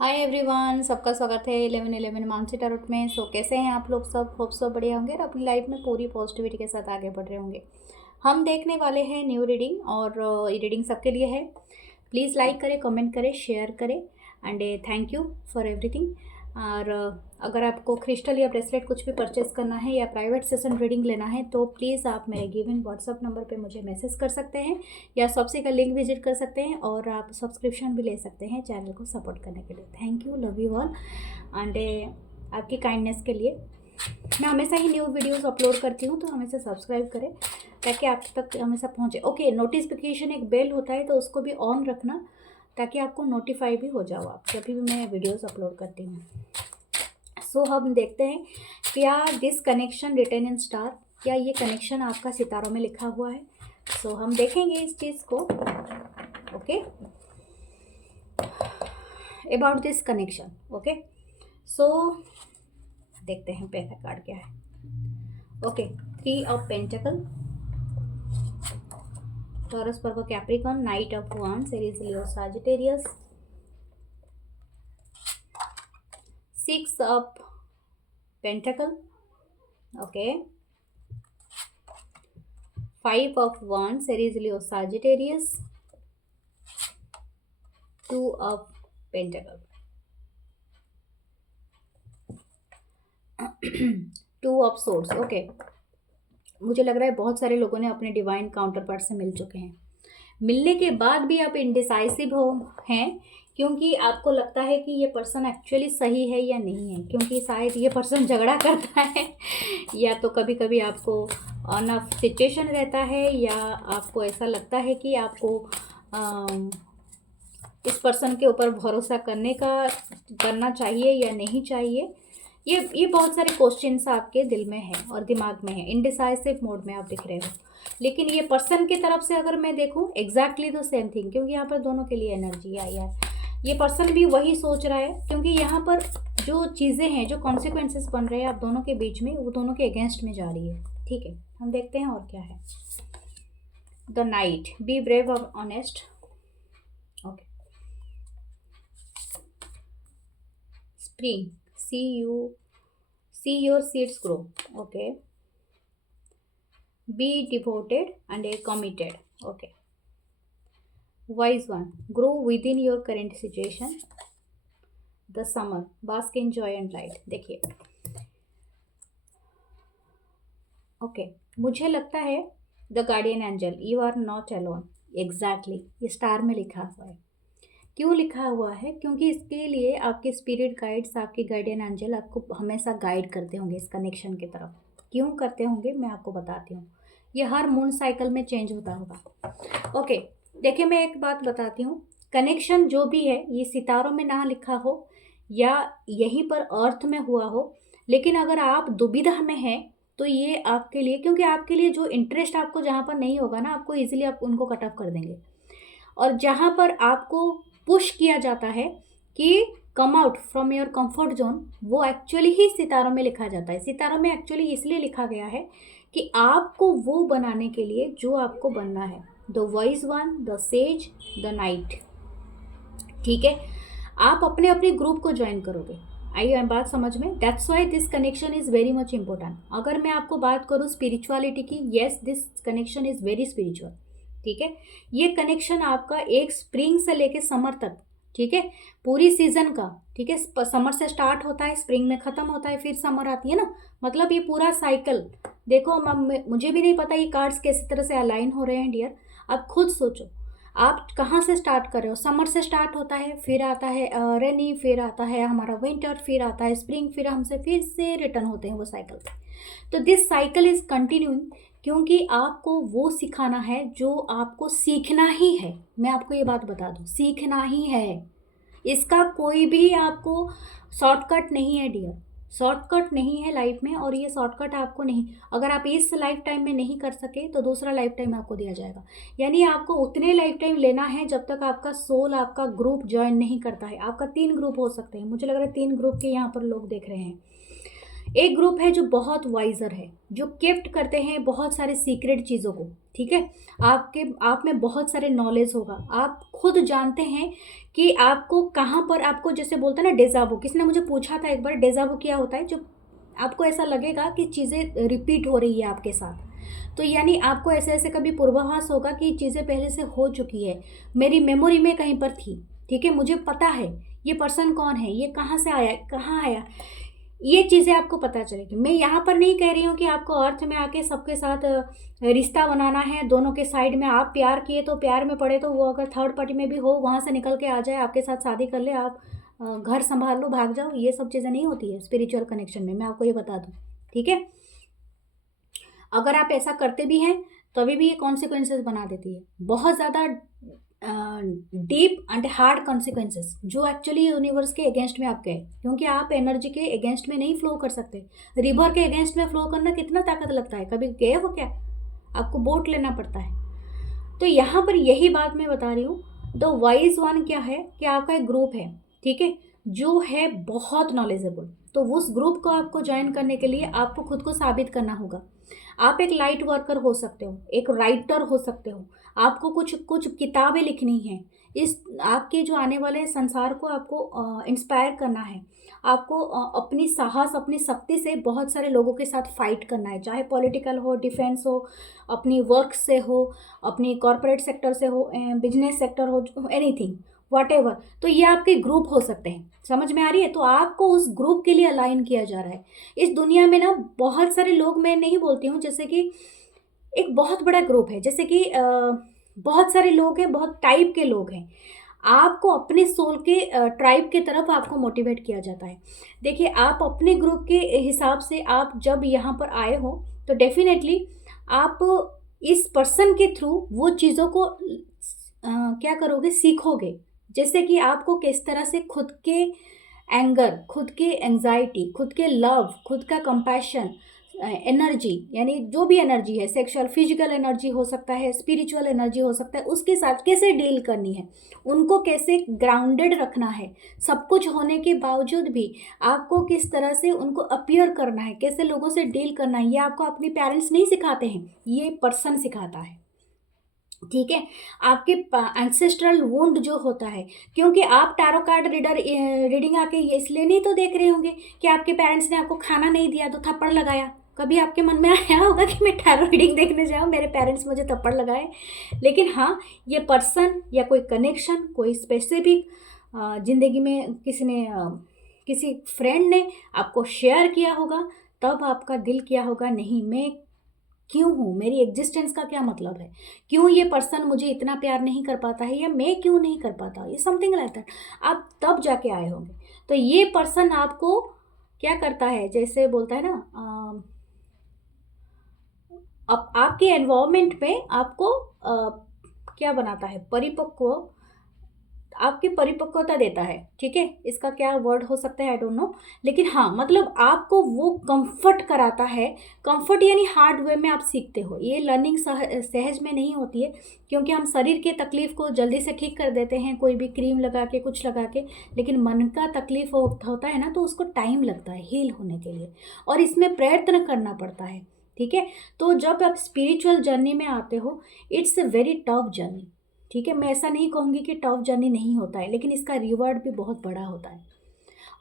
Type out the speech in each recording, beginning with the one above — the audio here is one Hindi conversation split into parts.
हाय एवरीवन, सबका स्वागत है 1111 मानसी टैरोट में। कैसे हैं आप लोग सब? होप सब बढ़िया होंगे और अपनी लाइफ में पूरी पॉजिटिविटी के साथ आगे बढ़ रहे होंगे। हम देखने वाले हैं न्यू रीडिंग और ये रीडिंग सबके लिए है। प्लीज़ लाइक करें, कमेंट करें, शेयर करें and thank you for everything. और अगर आपको क्रिस्टल या ब्रेसलेट कुछ भी परचेस करना है या प्राइवेट सेशन रीडिंग लेना है तो प्लीज़ आप मेरे गिवन व्हाट्सअप नंबर पे मुझे मैसेज कर सकते हैं या शॉप्सी का लिंक विजिट कर सकते हैं और आप सब्सक्रिप्शन भी ले सकते हैं चैनल को सपोर्ट करने के लिए। Thank you, love you all and आपकी काइंडनेस के लिए। मैं हमेशा ही न्यू वीडियोस अपलोड करती हूँ तो हमेशा सब्सक्राइब करें ताकि आप तक हमेशा पहुँचे। ओके, नोटिफिकेशन एक बेल होता है तो उसको भी ऑन रखना ताकि आपको नोटिफाई भी हो जाओ आप जब भी मैं वीडियोस अपलोड करती हूँ। सो हम देखते हैं क्या this connection written in star, क्या ये कनेक्शन आपका सितारों में लिखा हुआ है। सो हम देखेंगे इस चीज़ को। Okay, about this connection. Okay, so देखते हैं पहला कार्ड क्या है। Okay, 3 of pentacle, Taurus, Virgo, Capricorn, knight of wands, Aries, Leo, Sagittarius, 6 of pentacle, okay, 5 of wands, Aries, Leo, Sagittarius, 2 of pentacle, 2 of swords। Okay, मुझे लग रहा है बहुत सारे लोगों ने अपने डिवाइन काउंटर पार्ट से मिल चुके हैं। मिलने के बाद भी आप इनडिसाइसिव हैं क्योंकि आपको लगता है कि ये पर्सन एक्चुअली सही है या नहीं है, क्योंकि शायद ये पर्सन झगड़ा करता है या तो कभी कभी आपको ऑन ऑफ सिचुएशन रहता है या आपको ऐसा लगता है कि आपको इस पर्सन के ऊपर भरोसा करना चाहिए या नहीं चाहिए। ये बहुत सारे क्वेश्चंस आपके दिल में हैं और दिमाग में हैं। इनडिसाइसिव मोड में आप दिख रहे हो, लेकिन ये पर्सन की तरफ से अगर मैं देखूं एग्जैक्टली द सेम थिंग, क्योंकि यहाँ पर दोनों के लिए एनर्जी आई है। ये पर्सन भी वही सोच रहा है क्योंकि यहाँ पर जो चीज़ें हैं, जो कॉन्सिक्वेंसेस बन रहे हैं आप दोनों के बीच में, वो दोनों के अगेंस्ट में जा रही है। ठीक है, हम देखते हैं और क्या है। द नाइट, बी ब्रेव और honest. Okay, spring, see your seeds grow। okay, be devoted and committed। okay, wise one, grow within your current situation। the summer, bask in joy and light। देखिए, ओके, मुझे लगता है the guardian angel, you are not alone. Exactly, ये स्टार में लिखा हुआ है। क्यों लिखा हुआ है? क्योंकि इसके लिए आपके स्पिरिट गाइड्स, आपके गार्डियन एंजल आपको हमेशा गाइड करते होंगे इस कनेक्शन की तरफ। क्यों करते होंगे मैं आपको बताती हूँ। ये हर मून साइकिल में चेंज होता होगा। ओके, देखिए मैं एक बात बताती हूँ। कनेक्शन जो भी है ये सितारों में ना लिखा हो या यहीं पर अर्थ में हुआ हो, लेकिन अगर आप दुविधा में हैं तो ये आपके लिए, क्योंकि आपके लिए जो इंटरेस्ट आपको जहाँ पर नहीं होगा ना, आपको ईजिली आप उनको कट ऑफ कर देंगे। और जहाँ पर आपको पुश किया जाता है कि come out from your comfort zone, वो एक्चुअली ही सितारों में लिखा जाता है। सितारों में एक्चुअली इसलिए लिखा गया है कि आपको वो बनाने के लिए जो आपको बनना है। The wise one, the sage, the night. ठीक है, आप अपने अपने ग्रुप को ज्वाइन करोगे। आई बात समझ में? That's why this connection is very much important. अगर मैं आपको बात करूँ स्पिरिचुअलिटी की, yes this connection is very spiritual. ठीक है, ये कनेक्शन आपका एक स्प्रिंग से लेके समर तक, ठीक है, पूरी सीजन का, ठीक है, समर से स्टार्ट होता है, स्प्रिंग में ख़त्म होता है, फिर समर आती है ना, मतलब ये पूरा साइकिल। देखो मुझे भी नहीं पता ये कार्ड्स किस तरह से अलाइन हो रहे हैं डियर, आप खुद सोचो आप कहाँ से स्टार्ट कर रहे हो। समर से स्टार्ट होता है, फिर आता है रेनी, फिर आता है हमारा विंटर, फिर आता है स्प्रिंग, फिर हमसे फिर से रिटर्न होते हैं वो साइकिल। तो दिस साइकिल इज़ कंटिन्यूइंग, क्योंकि आपको वो सिखाना है जो आपको सीखना ही है। मैं आपको ये बात बता दूँ, सीखना ही है। इसका कोई भी आपको शॉर्टकट नहीं है डियर, शॉर्टकट नहीं है लाइफ में। और ये शॉर्टकट आपको नहीं, अगर आप इस लाइफ टाइम में नहीं कर सके तो दूसरा लाइफ टाइम आपको दिया जाएगा। यानी आपको उतने लाइफ टाइम लेना है जब तक आपका सोल आपका ग्रुप ज्वाइन नहीं करता है। आपका 3 ग्रुप हो सकते हैं, मुझे लग रहा है 3 ग्रुप के यहाँ पर लोग देख रहे हैं। एक ग्रुप है जो बहुत वाइजर है, जो गिफ्ट करते हैं बहुत सारे सीक्रेट चीज़ों को, ठीक है। आप में बहुत सारे नॉलेज होगा, आप खुद जानते हैं कि आपको कहाँ पर, आपको जैसे बोलते हैं ना डेजावू, किसी ने मुझे पूछा था एक बार डेजावू क्या होता है, जो आपको ऐसा लगेगा कि चीज़ें रिपीट हो रही है आपके साथ। तो यानी आपको ऐसे ऐसे कभी पूर्वाभास होगा कि चीज़ें पहले से हो चुकी है, मेरी मेमोरी में कहीं पर थी, ठीक है, मुझे पता है ये पर्सन कौन है, ये कहाँ से आया, कहाँ आया, ये चीज़ें आपको पता चलेगी। मैं यहाँ पर नहीं कह रही हूँ कि आपको अर्थ में आके सबके साथ रिश्ता बनाना है, दोनों के साइड में आप प्यार किए तो प्यार में पड़े तो वो अगर थर्ड पार्टी में भी हो वहाँ से निकल के आ जाए, आपके साथ शादी कर ले, आप घर संभाल लो, भाग जाओ, ये सब चीज़ें नहीं होती है स्पिरिचुअल कनेक्शन में, मैं आपको ये बता दूँ, ठीक है। अगर आप ऐसा करते भी हैं तभी भी ये कॉन्सिक्वेंसेस बना देती है, बहुत ज़्यादा डीप एंड हार्ड कॉन्सिक्वेंसेस, जो एक्चुअली यूनिवर्स के अगेंस्ट में आप गए, क्योंकि आप एनर्जी के अगेंस्ट में नहीं फ्लो कर सकते। रिवर के अगेंस्ट में फ्लो करना कितना ताकत लगता है, कभी गए हो क्या, आपको बोट लेना पड़ता है। तो यहाँ पर यही बात मैं बता रही हूँ, द वाइज वन क्या है कि आपका एक ग्रुप है, ठीक है, जो है बहुत नॉलेजेबल। तो उस ग्रुप को आपको ज्वाइन करने के लिए आपको खुद को साबित करना होगा। आप एक लाइट वर्कर हो सकते हो, एक राइटर हो सकते हो, आपको कुछ कुछ किताबें लिखनी है, इस आपके जो आने वाले संसार को आपको इंस्पायर करना है, आपको अपनी साहस, अपनी शक्ति से बहुत सारे लोगों के साथ फाइट करना है, चाहे पॉलिटिकल हो, डिफेंस हो, अपनी वर्क से हो, अपनी कॉरपोरेट सेक्टर से हो, बिजनेस सेक्टर हो, एनीथिंग वॉट एवर। तो ये आपके ग्रुप हो सकते हैं, समझ में आ रही है। तो आपको उस ग्रुप के लिए अलाइन किया जा रहा है। इस दुनिया में ना बहुत सारे लोग, मैं नहीं बोलती हूँ, जैसे कि एक बहुत बड़ा ग्रुप है, जैसे कि बहुत सारे लोग हैं, बहुत टाइप के लोग हैं, आपको अपने सोल के ट्राइब की तरफ आपको मोटिवेट किया जाता है। देखिए, आप अपने ग्रुप के हिसाब से आप जब यहाँ पर आए हो तो डेफिनेटली आप इस पर्सन के थ्रू वो चीज़ों को क्या करोगे, सीखोगे। जैसे कि आपको किस तरह से खुद के एंगर, खुद के एंजाइटी, खुद के लव, खुद का कंपैशन, एनर्जी, यानी जो भी एनर्जी है, सेक्सुअल फिजिकल एनर्जी हो सकता है, स्पिरिचुअल एनर्जी हो सकता है, उसके साथ कैसे डील करनी है, उनको कैसे ग्राउंडेड रखना है, सब कुछ होने के बावजूद भी आपको किस तरह से उनको अपियर करना है, कैसे लोगों से डील करना है, ये आपको अपने पेरेंट्स नहीं सिखाते हैं, ये पर्सन सिखाता है, ठीक है। आपके एंसेस्ट्रल वुंड जो होता है, क्योंकि आप टैरो कार्ड रीडिंग आके ये इसलिए नहीं तो देख रहे होंगे कि आपके पेरेंट्स ने आपको खाना नहीं दिया तो थप्पड़ लगाया। कभी आपके मन में आया होगा कि मैं टैरो रीडिंग देखने जाऊँ, मेरे पेरेंट्स मुझे थप्पड़ लगाए? लेकिन हाँ, ये पर्सन या कोई कनेक्शन, कोई स्पेसिफिक ज़िंदगी में किसी ने किसी फ्रेंड ने आपको शेयर किया होगा, तब आपका दिल किया होगा, नहीं मैं क्यों हूँ, मेरी एग्जिस्टेंस का क्या मतलब है, क्यों ये पर्सन मुझे इतना प्यार नहीं कर पाता है, या मैं क्यों नहीं कर पाता, ये समथिंग लाइक दैट, आप तब जाके आए होंगे। तो ये पर्सन आपको क्या करता है, जैसे बोलता है ना, अब आपके एनवायरनमेंट में आपको क्या बनाता है, परिपक्व, आपकी परिपक्वता देता है, ठीक है। इसका क्या वर्ड हो सकता है, आई डोंट नो, लेकिन हाँ, मतलब आपको वो कंफर्ट कराता है। कंफर्ट यानी हार्ड वे में आप सीखते हो, ये लर्निंग सहज में नहीं होती है, क्योंकि हम शरीर के तकलीफ को जल्दी से ठीक कर देते हैं, कोई भी क्रीम लगा के, कुछ लगा के, लेकिन मन का तकलीफ होता है ना, तो उसको टाइम लगता है हील होने के लिए, और इसमें प्रयत्न करना पड़ता है, ठीक है। तो जब आप स्पिरिचुअल जर्नी में आते हो, it's a very tough journey, ठीक है। मैं ऐसा नहीं कहूँगी कि टफ जर्नी नहीं होता है, लेकिन इसका रिवॉर्ड भी बहुत बड़ा होता है,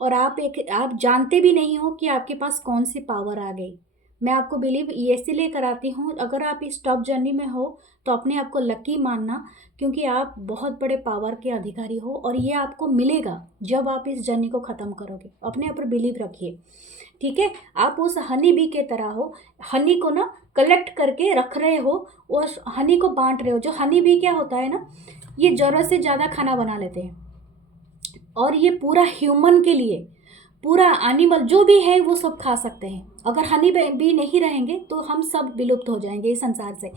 और आप जानते भी नहीं हो कि आपके पास कौन सी पावर आ गई। मैं आपको बिलीव ये इसीलिए कराती हूँ, अगर आप इस टफ जर्नी में हो तो अपने आप को लकी मानना, क्योंकि आप बहुत बड़े पावर के अधिकारी हो, और ये आपको मिलेगा जब आप इस जर्नी को ख़त्म करोगे। अपने ऊपर बिलीव रखिए, ठीक है। आप उस हनी बी के तरह हो, हनी को ना कलेक्ट करके रख रहे हो, उस हनी को बांट रहे हो। जो हनी बी क्या होता है ना, ये ज़रूरत से ज़्यादा खाना बना लेते हैं, और ये पूरा ह्यूमन के लिए, पूरा एनिमल जो भी है वो सब खा सकते हैं। अगर हनी बी नहीं रहेंगे तो हम सब विलुप्त हो जाएंगे इस संसार से।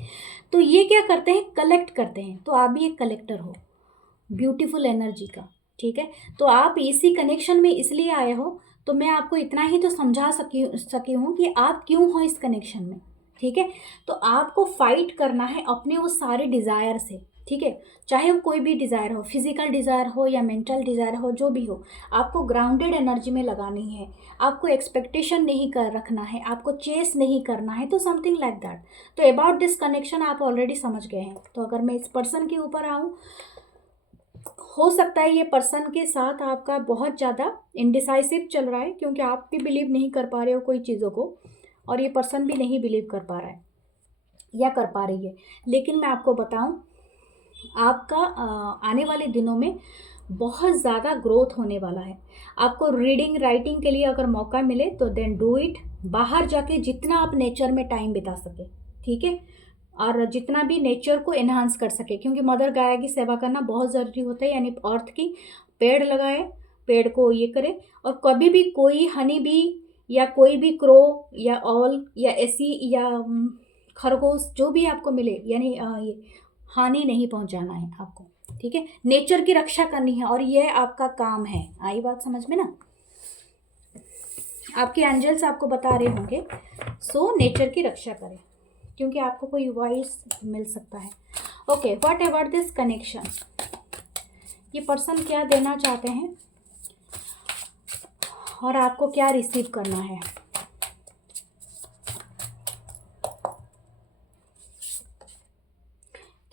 तो ये क्या करते हैं, कलेक्ट करते हैं। तो आप भी एक कलेक्टर हो ब्यूटीफुल एनर्जी का, ठीक है। तो आप इसी कनेक्शन में इसलिए आए हो, तो मैं आपको इतना ही तो समझा सकी हूँ कि आप क्यों हो इस कनेक्शन में, ठीक है। तो आपको फाइट करना है अपने वो सारे डिज़ायर से, ठीक है, चाहे वो कोई भी डिज़ायर हो, फिजिकल डिज़ायर हो या मेंटल डिज़ायर हो, जो भी हो, आपको ग्राउंडेड एनर्जी में लगानी है, आपको एक्सपेक्टेशन नहीं कर रखना है, आपको चेस नहीं करना है, तो समथिंग लाइक दैट। तो अबाउट दिस कनेक्शन आप ऑलरेडी समझ गए हैं। तो अगर मैं इस पर्सन के ऊपर आऊँ, हो सकता है ये पर्सन के साथ आपका बहुत ज़्यादा इनडिसाइसिव चल रहा है, क्योंकि आप भी बिलीव नहीं कर पा रहे हो कोई चीज़ों को, और ये पर्सन भी नहीं बिलीव कर पा रहा है या कर पा रही है। लेकिन मैं आपको बताऊं, आपका आने वाले दिनों में बहुत ज़्यादा ग्रोथ होने वाला है। आपको रीडिंग राइटिंग के लिए अगर मौका मिले तो देन डू इट। बाहर जाके जितना आप नेचर में टाइम बिता सके, ठीक है, और जितना भी नेचर को एनहांस कर सके, क्योंकि मदर गाया की सेवा करना बहुत ज़रूरी होता है, यानी अर्थ की। पेड़ लगाए, पेड़ को ये करे, और कभी भी कोई हनी बी या कोई भी क्रो या ऑल या ऐसी या खरगोश जो भी आपको मिले, यानी ये हानि नहीं पहुंचाना है आपको, ठीक है। नेचर की रक्षा करनी है और ये आपका काम है। आई बात समझ में ना? आपके एंजल्स आपको बता रहे होंगे, सो नेचर की रक्षा करें, क्योंकि आपको कोई वॉइस मिल सकता है। Okay, what about this connection? ये पर्सन क्या देना चाहते हैं और आपको क्या रिसीव करना है?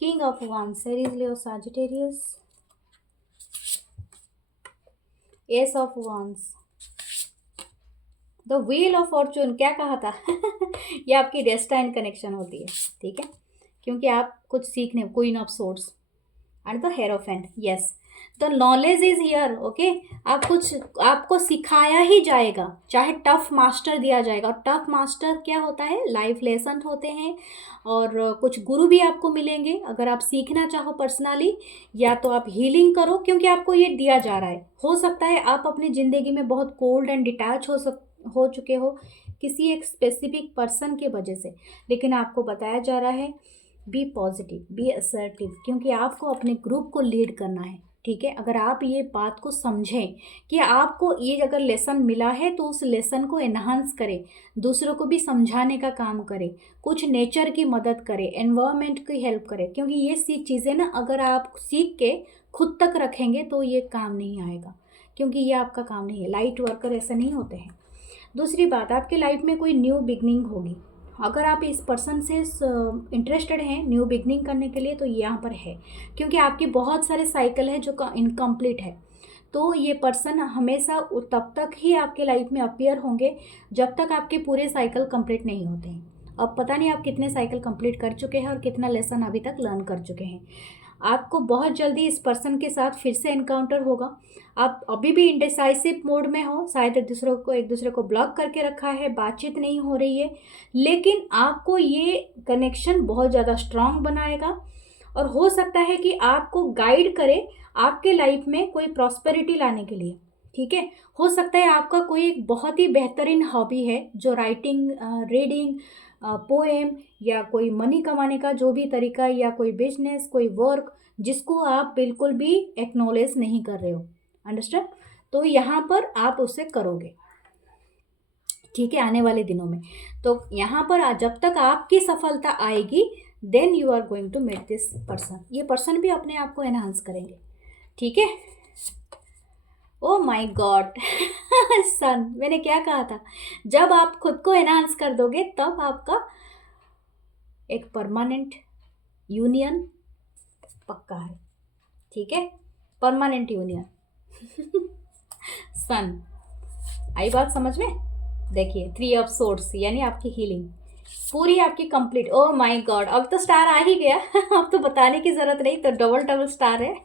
King of wands, Aries, Leo, Sagittarius, S of wands, the wheel of Fortune. क्या कहा था? ये आपकी डेस्टाइन कनेक्शन होती है, ठीक है, क्योंकि आप कुछ सीखने, queen of swords and the hierophant. Yes, the knowledge is here. Okay, आप कुछ, आपको सिखाया ही जाएगा, चाहे टफ मास्टर दिया जाएगा। और टफ मास्टर क्या होता है? लाइफ लेसन होते हैं, और कुछ गुरु भी आपको मिलेंगे अगर आप सीखना चाहो पर्सनली, या तो आप हीलिंग करो, क्योंकि आपको ये दिया जा रहा है। हो सकता है आप अपनी ज़िंदगी में बहुत कोल्ड एंड डिटैच हो चुके हो किसी एक स्पेसिफिक पर्सन के वजह से, लेकिन आपको बताया जा रहा है बी पॉजिटिव, बी असर्टिव, क्योंकि आपको अपने ग्रुप को लीड करना है, ठीक है। अगर आप ये बात को समझें कि आपको ये अगर लेसन मिला है तो उस लेसन को एनहांस करें, दूसरों को भी समझाने का काम करें, कुछ नेचर की मदद करें, एनवायरनमेंट की हेल्प करें, क्योंकि ये सी चीज़ें ना अगर आप सीख के खुद तक रखेंगे तो ये काम नहीं आएगा, क्योंकि ये आपका काम नहीं है। लाइट वर्कर ऐसे नहीं होते हैं। दूसरी बात, आपकी लाइफ में कोई न्यू बिगनिंग होगी। अगर आप इस पर्सन से इंटरेस्टेड हैं न्यू बिगनिंग करने के लिए, तो यहाँ पर है, क्योंकि आपकी बहुत सारे साइकिल है जो इनकम्प्लीट है। तो ये पर्सन हमेशा तब तक ही आपके लाइफ में अपीयर होंगे जब तक आपके पूरे साइकिल कंप्लीट नहीं होते हैं। अब पता नहीं आप कितने साइकिल कंप्लीट कर चुके हैं और कितना लेसन अभी तक लर्न कर चुके हैं। आपको बहुत जल्दी इस पर्सन के साथ फिर से एनकाउंटर होगा। आप अभी भी इंडिसाइसिव मोड में हो, शायद एक दूसरे को ब्लॉक करके रखा है, बातचीत नहीं हो रही है, लेकिन आपको ये कनेक्शन बहुत ज़्यादा स्ट्रांग बनाएगा, और हो सकता है कि आपको गाइड करे आपके लाइफ में कोई प्रॉस्पेरिटी लाने के लिए, ठीक है। हो सकता है आपका कोई एक बहुत ही बेहतरीन हॉबी है, जो राइटिंग, रीडिंग, पोएम, या कोई मनी कमाने का जो भी तरीका, या कोई बिजनेस, कोई वर्क जिसको आप बिल्कुल भी एक्नॉलेज नहीं कर रहे हो, अंडरस्टैंड? तो यहाँ पर आप उसे करोगे, ठीक है, आने वाले दिनों में। तो यहाँ पर जब तक आपकी सफलता आएगी, then you are going to meet this person. ये पर्सन भी अपने आप को एनहांस करेंगे, ठीक है। ओ माय गॉड सन, मैंने क्या कहा था? जब आप खुद को एनहांस कर दोगे तब आपका एक परमानेंट यूनियन पक्का है, ठीक है, परमानेंट यूनियन। सन, आई बात समझ में? देखिए, 3 ऑफ सोर्ड्स, यानी आपकी हीलिंग पूरी आपकी कंप्लीट। ओह माय गॉड, अब तो स्टार आ ही गया अब तो बताने की ज़रूरत नहीं, तो डबल डबल स्टार है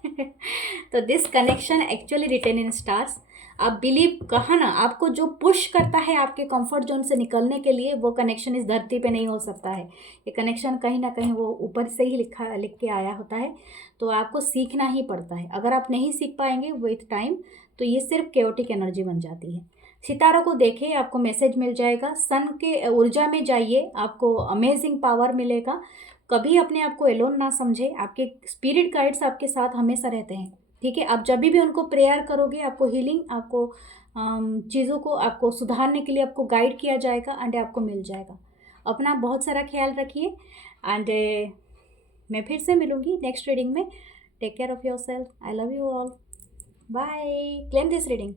तो this connection actually written in stars. आप बिलीव, कहा ना, आपको जो पुश करता है आपके कंफर्ट जोन से निकलने के लिए, वो कनेक्शन इस धरती पे नहीं हो सकता है। ये कनेक्शन कहीं ना कहीं वो ऊपर से ही लिख के आया होता है, तो आपको सीखना ही पड़ता है। अगर आप नहीं सीख पाएंगे विथ टाइम, तो ये सिर्फ केओटिक एनर्जी बन जाती है। सितारों को देखें, आपको मैसेज मिल जाएगा। सन के ऊर्जा में जाइए, आपको अमेजिंग पावर मिलेगा। कभी अपने आप को एलोन ना समझे, आपके स्पिरिट गाइड्स आपके साथ हमेशा रहते हैं, ठीक है। आप जब भी उनको प्रेयर करोगे, आपको हीलिंग, आपको चीज़ों को आपको सुधारने के लिए आपको गाइड किया जाएगा एंड आपको मिल जाएगा। अपना बहुत सारा ख्याल रखिए, एंड मैं फिर से मिलूँगी नेक्स्ट रीडिंग में। Take care of yourself. I love you all. Bye. Claim this reading.